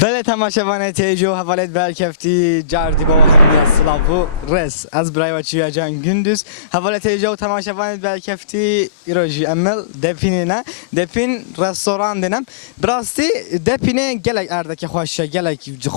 بله تماشاوان تیجو حوالت برکفتی جردی با همی سلاو رس از برای و چیا جان gündüz حوالت تیجو تماشاوان برکفتی ایروجی امل دپینه نه دپین رستوران دنم براستی دپینه گلک اردک خوشه گلک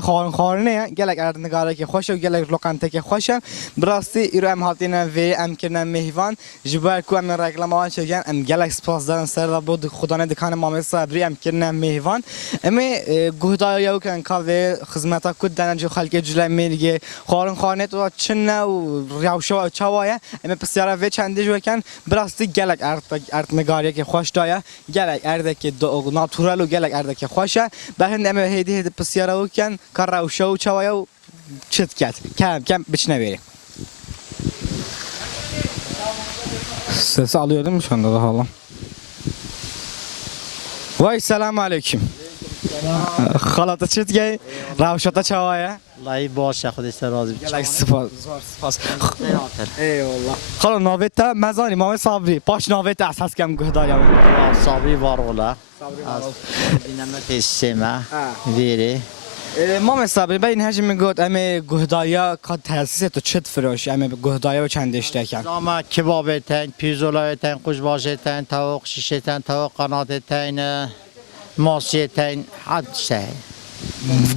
خارن خارنه گلک ارد نگاره که خوشه و گلک لوکانته که خوشه براستی ایرو ام هاتینه و ام کردن مهوان جبر کو ام رکلمان شدن ام گلک سپاس دادن سر بود خدا ندکان مامه صبری ام کردن مهوان امی گهدای او کن که خدمت کد دانجو خالق جلای میلیه خارن خانه تو چنه و ریاوشوا چوایه اما پسیاره و چنده جو کن براستی گلک ارت نگاری که خوش دایا گلک ارده که ناتورال و گلک ارده که خوشه به هند اما هدیه پسیاره او کن کار ریاوشوا چوایه و چت کت کم بچنه بری ses alıyordum şu anda da hala. Vay selam aleyküm. خالات چیت گی راوشتا چوایه لای باشه خودش راضی گلک سپاس ای والله خالا نوبت مزانی مام صبری باش نوبت اساس کم گهدایا صبری وار ولا dinleme tesisime veri مام صبری بین هجی میگوت امی گهدایا کاد تاسیس تو چت فروش امی گهدایا و چند اشتکن ama kebabı ten, pirzola ten, kuşbaşı ten, tavuk şişe ten, tavuk kanadı ten, ماسیه تین حد شه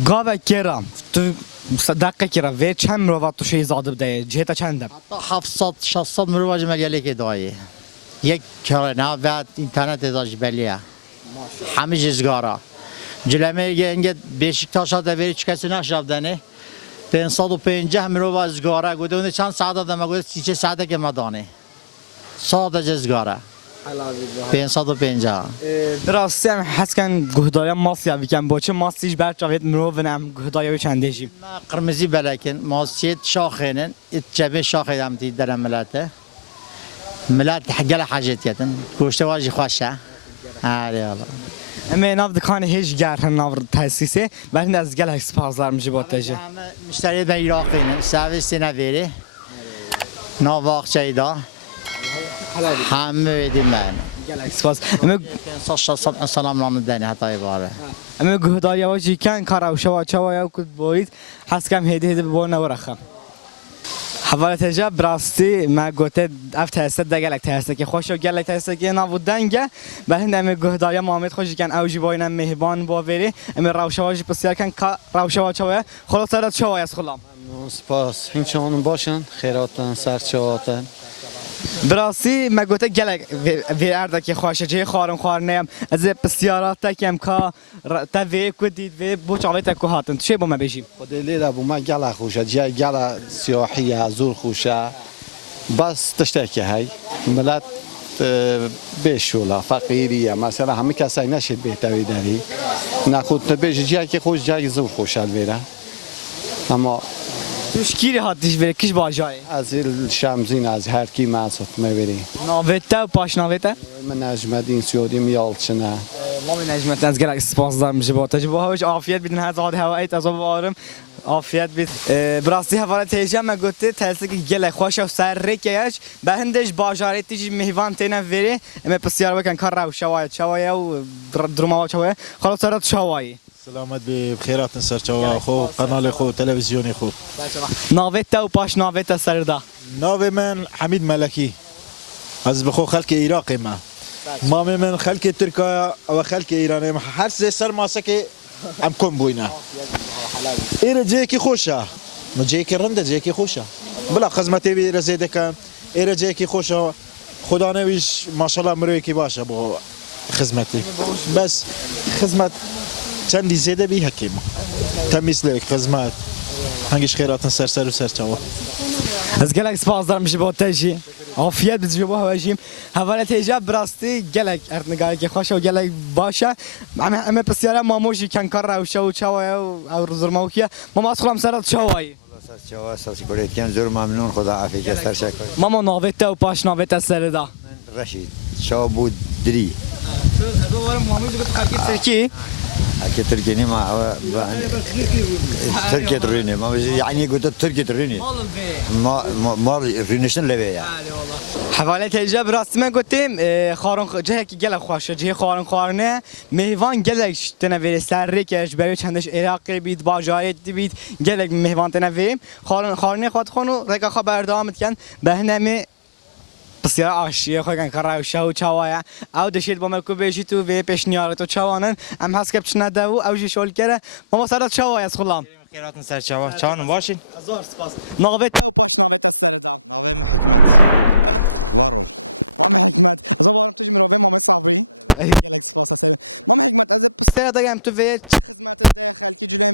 گاو کیرم تو دقیقه کیرم و چند مروت تو شی زاده بده جهت چندم 700 600 مروج مگلی که دایی یک کارنا و اینترنت داش بلیه همه جزگارا جلمه اینگه بیشکتاش دا وری چکسی نشافدنه 550 مروج زگارا گوده اون چند ساعت دادم گوده 3 ساعته که مدانه ساعت جزگارا 550 دراستی هم حس کن گهدایا ماسی بیکن با چه ماسیش برچاوید مرو ونم گهدایا چندشیم قرمزی بلکن ماسیت شاخینن اتجابه شاخیدم تی در ملته ملت حقل حاجت کردن گوشت واجی خوشه آره الله اما ناف دکان هیچ گرهن ناف تاسیسه ولی از گل هکس پازار میشه با تجه مشتری به ایراقینن سرویس نویری نواق چیدا همه ایدیم من گلکس فاز اما سلام نام دنی حتی باره اما گهدایا و جیکن کاراوشا و چوایا و کد باید حس کم هدیه به بون نورخم حواله تجا براستی ما گوته اف تاسیس دگلک تاسیس که خوش و گلک تاسیس که نبودنگه به هند اما گهدایا محمد خوشی کن اوجی باینم مهبان باوری اما راوشواجی پسیار کن کا راوشوا چوایا خلاص سرت چوایا از خلام سپاس هنچون باشن خیراتن سرچواتن براستی مگوته گلک وی ارده که خواشه جه خارم خارنیم از بسیارات تکیم که تا وی کدید وی بوچاوی تکو هاتن چه با ما بشیم خودی لیره بو ما گله خوشه جای گله سیاحیه زور خوشه بس تشتکی های ملت بشولا فقیریه مثلا همه کسایی نشید بهتری داری نخود تبیش جایی که خوش جای زور خوشه الویره اما توش کیری هاتیش بره کش باجای از شمزین از هر کی معصوت میبری ناویته و پاش ناویته من نجمدین سیودیم یالچنه ما من نجمت از گلک سپاسدار میشه با تجربه هاش عافیت بدین هر زاد هوایت از آرم عافیت بید براستی حواله تیجا مگوته تلسه که گله خوش و سر ریکیش به هندش باجاری تیجی مهوان تینه وری اما پسیار بکن کار رو شوایا و درما شوایا خلاص سرت شوایی سلامت بخیرات سرچوا خو قنال خو تلویزیونی خو ناویتا و پاش ناویتا سردا ناو من حمید ملکی از بخو خلق عراقی ما من خلق ترکیه و خلق ایرانی هر سر ماسه که ام کن بوینا ایره جایی که خوشه ما جایی که رنده جایی که خوشه بلا خدمتی بی رسیده کن ایره جایی که خوشه خدا نویش ماشاءالله مروی که باشه با خدمتی بس خدمت چندی زیاده بی حکیم تمیز لیک خدمت هنگش خیراتن سر و سر چوا از گلک سپاسدار میشه با تجی عافیت بدی با هواجیم حواله تیجا براستی گلک ارتنگاری که خوش و گلک باشه اما پسیاره ماموشی کن کار روشه و چوایا و او زرماوکیه ماما از خلام سرت چوایی چوا اساسی برید کن زور ممنون خدا عافیت سر شکر ماما ناویته و پاش ناویته سردا رشید شاه بود دری دوباره مامی جو خاکی ترکی اكيد تركيني ما تركيا تريني ما يعني قلت تركيا تريني ما رينشن لبي يعني حواله تیجا براستمه گفتیم خارن جه کی گله خوشه جه خارن خارنه مهوان گله تنویر سر کش برای چندش عراقی بید باجایت بید گله مهوان تنویم خارن خارنه خود خونو رگا خبر دامت کن بهنمی بسیار آشیه خواهی کن کارای شو چاوایا او دشید با ملکو بیشی تو و پیشنیاره تو چوانن ام هست که بچنه دو او جی شول کره ما سرات چاوایا از خلام خیراتون سر چوانم باشین هزار سپاس ناقبت سرات اگه تو و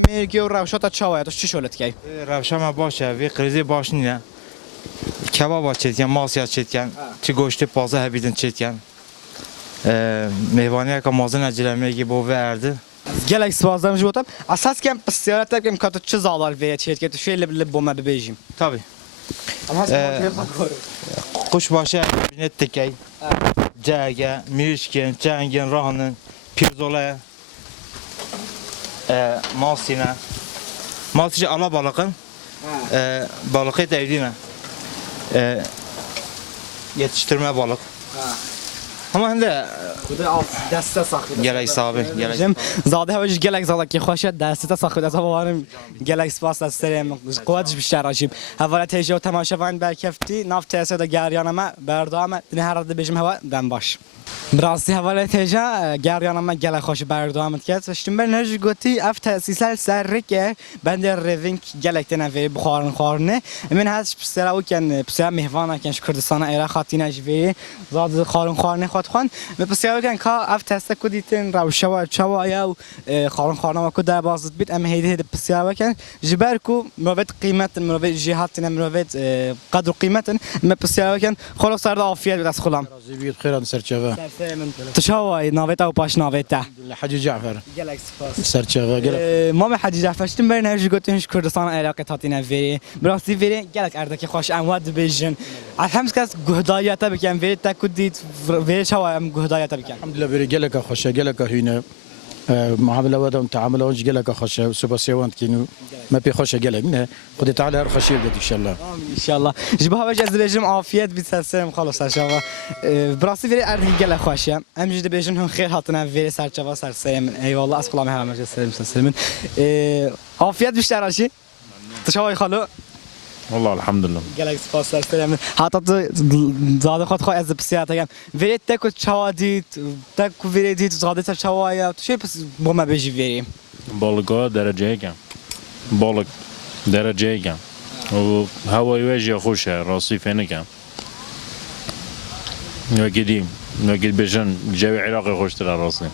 میرگی و روشات چاوایا تو چی شولت کی روشم باشه وی قریزی باش نیه کباب چیت کن ماسیات چیت کن چی گوشت پازه هبیدن چیت کن میوانی که مازن اجرامه کی بو ورده گلک سپاسدارم جوتم اساس کم بسیارت کم کاتو چه زالار وی چیت که تو شیل بل بوم ببیجیم tabi kuş başı ne tekey cege mirişken cengin rahanın pirzolaya masine masici ala balıkın balıkı devdine yetiştirme balık ama hem de دسته ساخته gerek sahibi gerek جم زاده هوش گلک زاده که خوشه دسته ساخته از وارم گلک سپاس از سرم قوتش بیشتر راشیم حواله تیجا و تماشاوان برکفتی نفت تأثیر دا گریانما بردام دنه هر رد بجم هوا دم باش براستی حواله تیجا گریانما گلک خوش بردامت کرد شتم بر نجی گوتی اف تأسیسل سر که بند روینگ گلک تنوی بخارن خارنه من هست بسیار او کن بسیار مهوانه کنش کردستان عراق خاطی نجوی زاد خارن خارنه خود خان بسیار کن که اف تست کدیتن روشه و چوایا و خارن خارنه و کد در بازد بیت ام هیده بسیار کن جبر کو مروت قیمت مروت جهات مروت قدر قیمت بسیار کن خلاص سر عافیت بس خلام زیبید خیران سرچوه تشاوی نویت او پاش نویت حجی جعفر گلک سپاس سرچوه گلک ما به حجی جعفر شتم بر نرجی گوتنش کردستان عراق تاتی نویری براستی ویری گلک اردکی خوش امواد بیجن الحمد کس گهدایت بکن ویری تکودیت ویری شوا ام گهدایت بکن الحمد لله بری گلک خوشه گلک هینه معامله ودم تعامله ونج گلک خوشه سوباسیوانت کینو ما بی خوشه گلک نه خودی تعالی هر خوشی بدید ان شاء الله ان شاء الله جبها وجه از بیجم عافیت بیتسلم خلاص شوا براستی ویری اردکی گلک خوشه ام جد بیجن هم خیر هاتنا ویری سرچوا سرسیم ای والله از خلام هرم سلام سلام عافیت بیشتر راشی تشاوی خالو والله الحمد لله گلک سپاس سلام حتی زاده خود از بسیار تگم ویری تکو چوادیت تکو ویری دیت زاده تا چوایا تو چه پس بوم بیجی ویری بالقا درجه كم بالق درجه كم وهوا يواجه خوشه راسي فينا كم نوكيديم نوكيد بيجن جوي عراقي خوش ترى راسي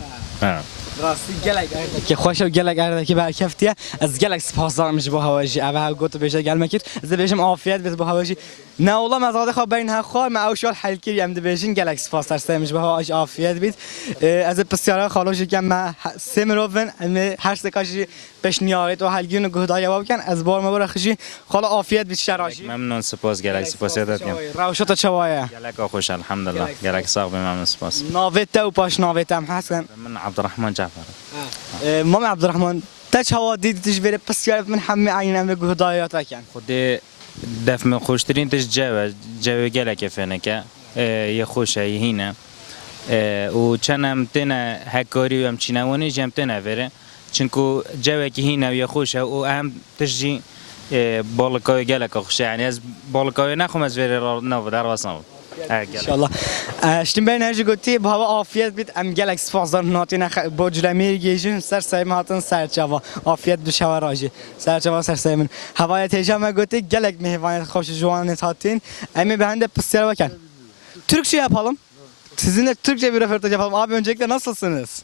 ها راستی گلک که خوش و گلک اردکی برکفتیه از گلک سپاسدارم با هواجی اول گفت بشه گل مکید از بهشم عافیت بده با هواجی نه والله مزاده خو بین ها خال ما اوشال حل کردیم ام بهشین گلک سپاسدار سمش با هواجی عافیت بید از بسیار خالوش که ما سمروون هر سکاشی پیشنیارت و حلگین و گهدای واب کن از بار ما برخشی خاله عافیت بید شراجی ممنون سپاس gerek سپاسیت کن روشات چوایا gerek خوش الحمد لله gerek sağ ممنون سپاس ناویت و پاش ناویت هم حسن من عبد الرحمن جعفر مام عبد الرحمن تاج هوا دید تجبر بسیار من همه عینم به گهدایات کن خودی دف من خوشترین تش جو گلک فنه که یه خوشه هینه و چنم تنه هکاری و هم چینوانی جم تنه وره چونکو جو که هینه یه خوشه و هم تشجی بالکای گلک خوشه یعنی از بالکای نخوام از وره نو در واسم ان شاء الله شتم بین هرچی گفتی با هوا عافیت بید ام گلک سپاسدار ناتی نخ با جلمی گیجن سر سایم هاتن سر چوا عافیت بشه و راجی سر چوا سر سایمن هوای تیجا گفتی گلک مهوان خوش جوان هاتین امی به هنده پسیار bakın Türkçe yapalım sizinle Türkçe bir röportaj yapalım abi öncelikle nasılsınız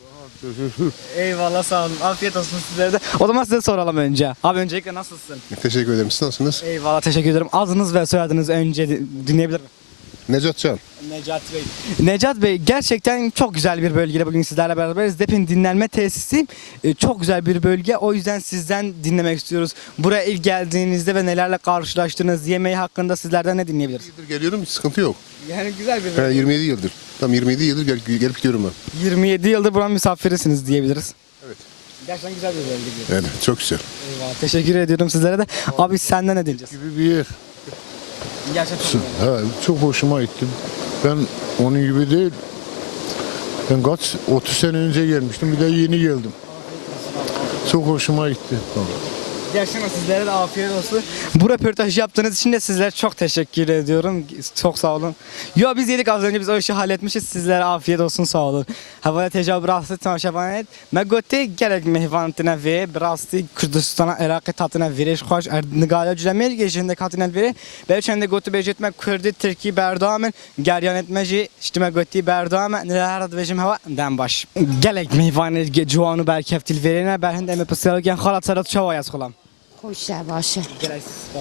Eyvallah sağ olun afiyet olsun sizlere de o zaman size soralım önce abi öncelikle nasılsın Teşekkür ederim. Siz nasılsınız? Eyvallah teşekkür ederim adınız ve soyadınız önce dinleyebilir miyim Necat Can. Necat Bey. Necat Bey gerçekten çok güzel bir bölgede bugün sizlerle beraberiz. Depin dinlenme tesisi çok güzel bir bölge. O yüzden sizden dinlemek istiyoruz. Buraya ilk geldiğinizde ve nelerle karşılaştınız? Yemeği hakkında sizlerden ne dinleyebiliriz? Yıldır geliyorum, sıkıntı yok. Yani güzel bir bölge. 27 yıldır. Tam 27 yıldır gelip gidiyorum ben. 27 yıldır buranın misafirisiniz diyebiliriz. Evet. Gerçekten güzel bir bölge. Yani çok güzel. Eyvallah. Teşekkür ediyorum sizlere de. Abi senden ne diyeceğiz? Gibi bir yer. Gerçekten Ha, çok hoşuma gitti. Ben onun gibi değil. Ben kaç 30 sene önce gelmiştim. Bir de yeni geldim. Çok hoşuma gitti. Gerçekten sizlere de afiyet olsun. Bu röportajı yaptığınız için de sizlere çok teşekkür ediyorum. Çok sağ olun. Yo biz yedik az önce biz o işi halletmişiz. Sizlere afiyet olsun sağ olun. Havale tecavüz rastı tamaşavanet. Megote gerek mehvantına ve rastı Kürdistan'a Irak'ı tatına veriş hoş. Nigala cülemir geçinde katına veri. Belçende gotu bejetme Kürdi Türkiye berdamen. Geryan etmeci işte megote berdamen. Neler adı vejim hava den baş. Gerek mehvanet cuanı berkeftil verine. Berhinde me pısırırken halat sarat çavayaz kolam. خوشه باشه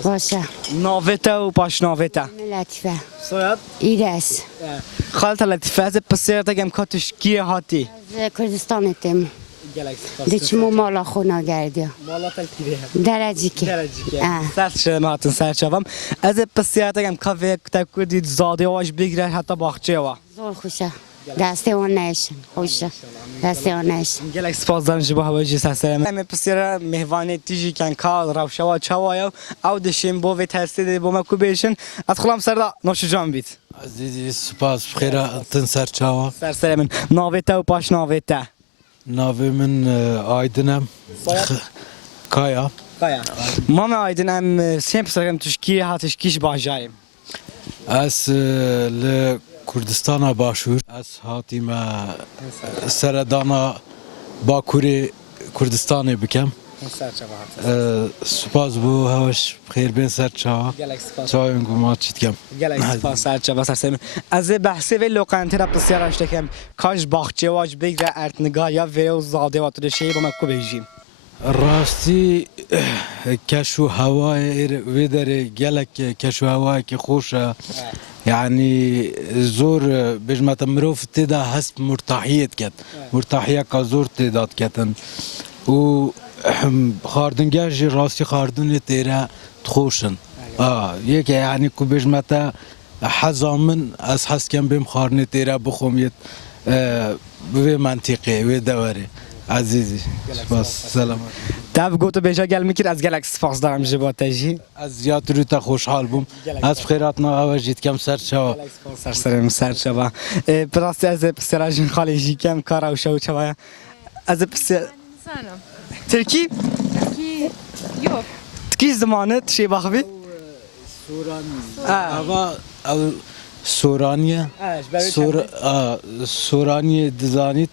باشه ناوته و پاش ناوته لطفه soyad ایرس خالت لطیفه از پسیرت گم کاتش کی هاتی از کردستان تیم دیچمو مالا خونا گردیا مالا تلتیه درجی که سر شما هاتن سر شوام از پسیرت گم کافه تکودی زاده واش بگیره حتی باخچه وا زور خوشه دسته اون نیشن خوشه دسته اون نیشن گلک سپاس دارم جبه هوایی سرسرم هم پسیره مهوانی تیجی کن کال روشوا چوایا او دشیم بو و ترسید بو مکو بیشن ادخلام سر دا نوش جان بیت عزیزی سپاس بخیره تن سرچاوا سرسرم ناوته و پاش ناوته ناوی من آیدنم کایا Kaya. Mama aydın em sempre sargam Türkiye hatış kiş bajayım. از ل کردستان باشور از هاتیم سردانا باکوری کردستان بکم سپاس بو هواش بخیر بین سرچاوا Gelek spas. چاوین گومات چیت کم Gelek spas serçe basar semin. Az bahse ve lokantera pısiyar iştekem kaç bahçe vaç begre ertnigaya ve o zade vatır şey bana kubejim. راستی کشو هوای ویدره گلک کشو هوای که خوشه یعنی زور بجمت مروف تدا هست مرتاحیت کت مرتاحیت که زور تداد کتن و خاردنگاج راستی خاردن تیره تخوشن یکی یعنی که بجمت حزامن از حس کم بیم خارن تیره بخومیت به منطقه و دوره عزیزی سپاس سلام Tav gotu beja gelmekir az gelek spas daram jibateji. از زیاد رو تا خوشحال بوم از بخیرات نا آواجید کم سر شوا Serserim serçeva. Pırası az pısirajın khaleji kem kara u şav çava. Az pısir Türkiye yok. Tki zamanı şey bakbi. اما او سورانیه سورانیه دزانید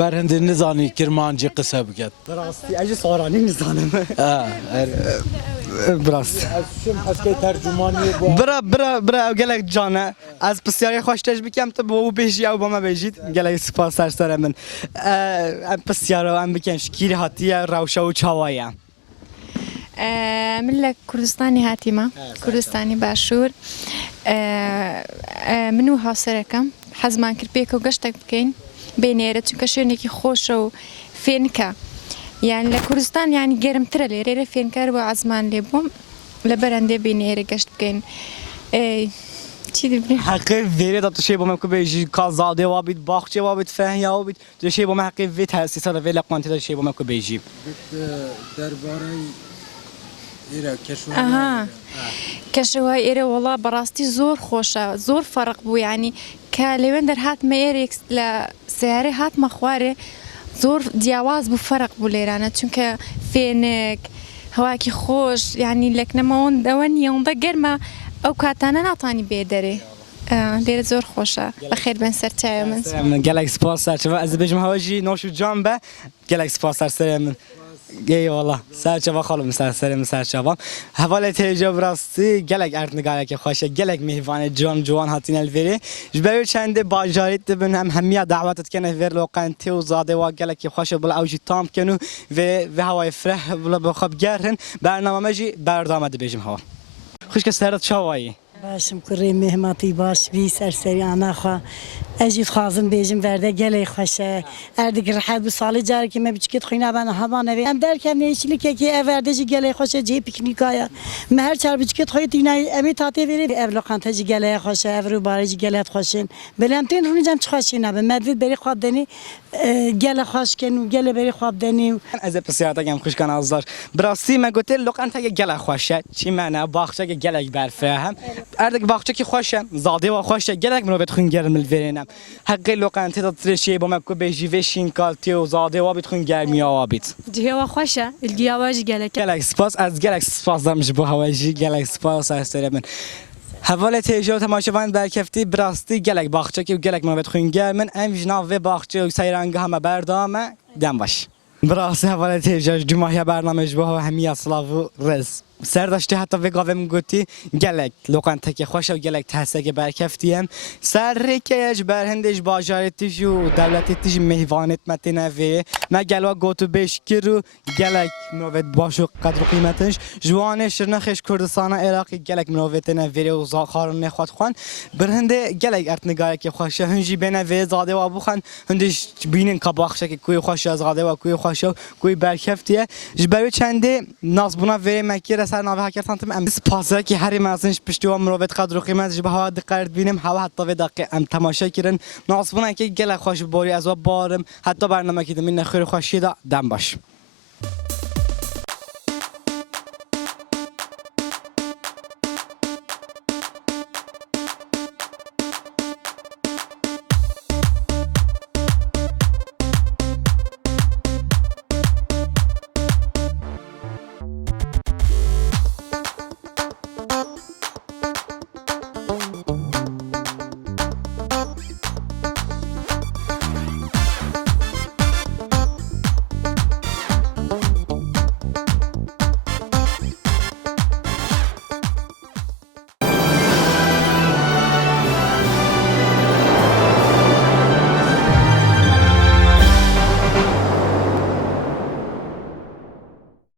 برهنده نزانی کرمانجی قصه بکد Brasti acı sorani nizanım. Brasti. از که ترجمانی برا gelek cana az pısiyarı hoşteş bikem te bu beji ya bama bejit gelek spas serseremin. Em pısiyarı em bikem şkiri hatiye ravşa u çavaya. من لك كردستاني هاتيما كردستاني باشور منو هاوسركم حزمان كربيك وقشتك بكين بينيرة چونکە شوێنێکی خۆشە و فێنکە یان لە کوردستان ینی گەرمترە لێرێرە فێنکار بۆ عزمان لێ بووم لە بەرەندێ بینێرە گەشت بکەین چی دەبێ حقی ویره داد تو şey بام کو beji kazade wa bit bahçe wa bit fehya wa bit تو şey bam haqqi ve tesisa da ve laqanti da şey bam ko beji. درباره ایره کشور ئەها کەشەوای ئێرە وەڵا بەڕاستی زۆر خۆشە زۆر فەرق بوو ینی کە لەوێن دەرهاتمە ئێرێک لە سیارێ هاتمە خوارێ زۆر جیاواز بوو فەرق بوو لێرانە چونکە فێنک هەواکی خۆش ینی لەکنەمەوەن ئەوە نیەوەندە گەرمە ئەو کاتانە ناتانی بێ دەرێ لێرە زۆر خۆشە بەخێر بن سەرچاوی من Gelek spas serçeva az bejim havaji noşu can be gelek spas serseremin. Eyvallah. Serçeva xalım serserim serçeva. Havalet tecavüz rastı gelek ertnigaya ki xoşa gelek mehvane can hatin elveri. Jber çende bajarit bin hem hemiya davet etkene ver lokanti u zade wa gelek ki xoşa bula avji tam kenu ve hava freh bula bxab gerhin برنامه‌جی بردامه بجیم هوا. خوش که سرت چاوایی. باشم کری مهمتی باش بی سرسری آنها اجید خازم بیجم ورده گلی خوشه اردی راحت به سال جاری که من بچکت خوینه بنا هوا نوی ام در کم نیشلی که ورده جی گلی خوشه جی پیکنیکایا مهر چار بچکت خوی دینا امی تاتی وری اولوقانت جی گلی خوشه اولو باری جی گلیت خوشین بلم تین رونی جم چخاشینه به مدوید بری خواب دنی گل خوش کن و گل بری خواب دنی از پسیارتا گم خوش کن ازدار براستی ما گوته لقانت گل خوشه چی معنی باخچه گلک برفه هم اردک باخچه که خوشه زاده و خوشه گلک منو بتخون گرم الورینم حقی لقانت تطریشی با مکو بیجی وشین کالتی و زاده و بتخون گرمی آبیت جهوا خوشه الگیاواج گلک گلک سپاس از گلک سپاس دمش با هوایی گلک سپاس از من حواله تیجو تماشاوان برکفتی براستی گلک باخچه که گلک منو بتخون گرمن ام جناب و باخچه و سیرانگه همه بردامه دم باش براستی حواله تیجو جمعه برنامه با همی اصلاو رز سرداشته حتی به قوم گوتی گلک لقانت که خوش و گلک تحسه که برکفتیم سر که برهندش باجارتیش و دولتیش مهوانت متنوی ما گلوا گوتو بش کرو گلک نوبت باشو قدر و قیمتش جوانش نخش کردستان عراقی گلک نوبت نوی و زاخار نخواد خوان برهنده گلک ارتنگاه که خوشه هنجی بنوی زاده و ابو خان هندش بینن کباخشه که کوی خوشه زاده و کوی خوشه کوی برکفتیه جبرو چنده ناسبونا وری مکی سر نوه هکر سانتم ام سپاسه که هر مازنش پشتی و مروت قدر و قیمت به هوا دقت بینیم هوا حتی به دقیقه ام تماشا کردن ناسبونا که گل خوش باری از و بارم حتی برنامه که من خیر خوشی دم باش